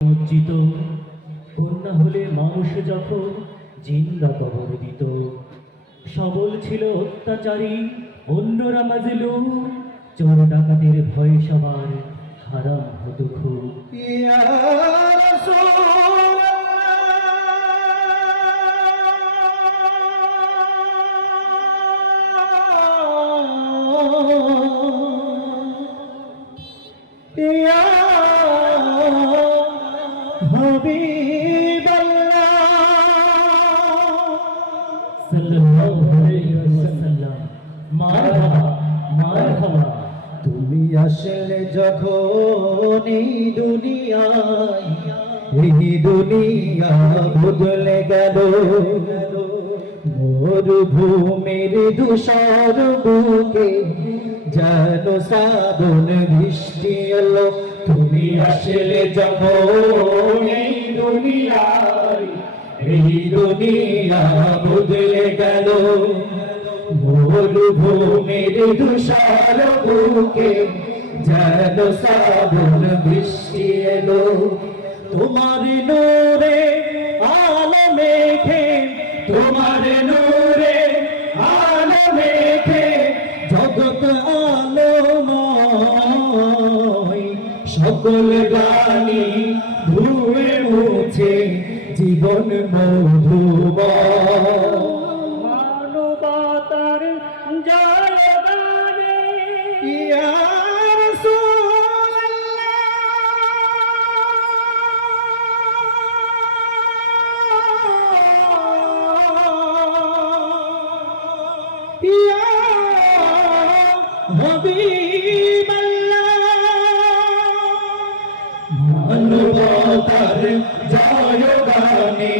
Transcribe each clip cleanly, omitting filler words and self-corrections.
লজ্জিত কন্যা হলে মানুষ যখন জিন্দা কবর দিত। সবল ছিল অত্যাচারী, অন্যরা মাজলুম, চোর ডাকাতের ভয়ে সবার হারাম হতো খুব। ইয়া রাসূল ইয়া হাবিবাল্লাহ সাল্লাল্লাহু আলাইহি ওয়াসাল্লাম। মারহাবা মারহাবা। তুমি আসলে যখন এই দুনিয়া বদলে গেল, মরুভূমির ধূসর বুকে যেন শ্রাবণ বৃষ্টি এলো। তুমি আসলে যখন এই দুনিয়া বদলে গেল, মরুভূমির ধূসর বুকে যেন শ্রাবণ বৃষ্টি এলো। তোমার নূরে আলো মেঘে, তোমার নূরে আলো মেঘে জগৎ আলোময়। সকল গানি ধুয়ে মুছে জীবন মধুময়। মানবতার জয়গানে ইয়া রাসূলুল্লাহ ইয়া হাবিবাল্লাহ, মানবতার জয়গানে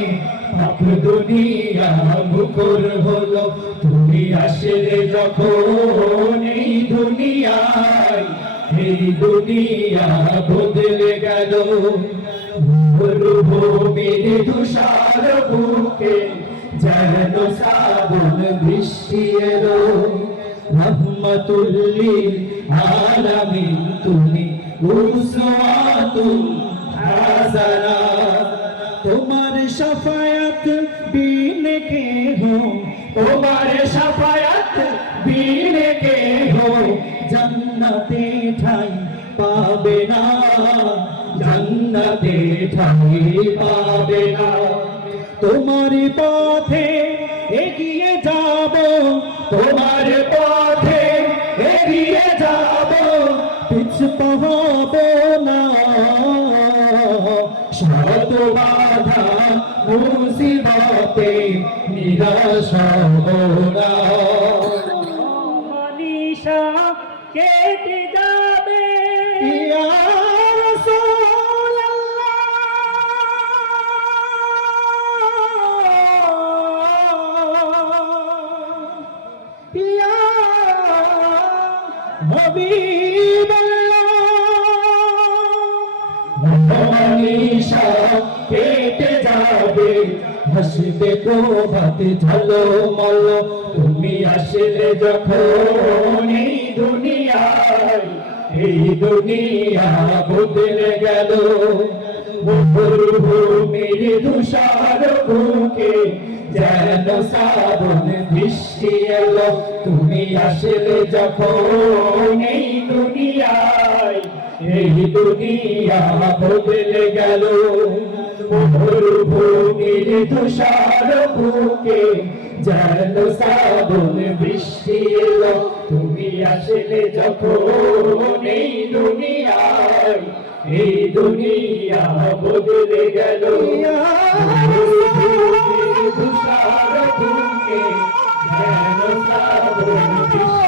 পাক দুনিয়া মুখর হলো। তুমি আসলে যখন এই দুনিয়া বদলে গেল, মরুভূমির ধূসর বুকে যেন শ্রাবণ বৃষ্টি এলো। রহমাতুল লিল আলামিন তুমি, উসওয়াতুল হাসানা। তোমার শাফায়াত বিন কে হো, তোমার শাফায়াত বিন কে হো জান্নাতে ঠাই পাবে না, জান্নাতে ঠাই পাবে না। তোমার পথে এগিয়ে যাব, তোমার পথে এগিয়ে যাব, পিছপা হব না। শত বাধা মুসিবতে নিরাশ হব না। মনীষা কেটে যাবে ইয়া রাসূলুল্লাহ ইয়া হাবিবাল্লাহ, মনীষা কেটে যাবে, হাসবে প্রভাত ঝলমল। তুমি আসলে যখন এই দুনিয়া বদলে গেল, মরুভূমির ধূসর বুকে যেন শ্রাবণ বৃষ্টি এলো। তুমি আসলে যখন এই দুনিয়া বদলে গেল, মরুভূমির ধূসর বুকে যেন শ্রাবণ বৃষ্টি এলো। তুমি আসলে যখন এই দুনিয়া বদলে গেল, মরুভূমির ধূসর বুকে যেন শ্রাবণ বৃষ্টি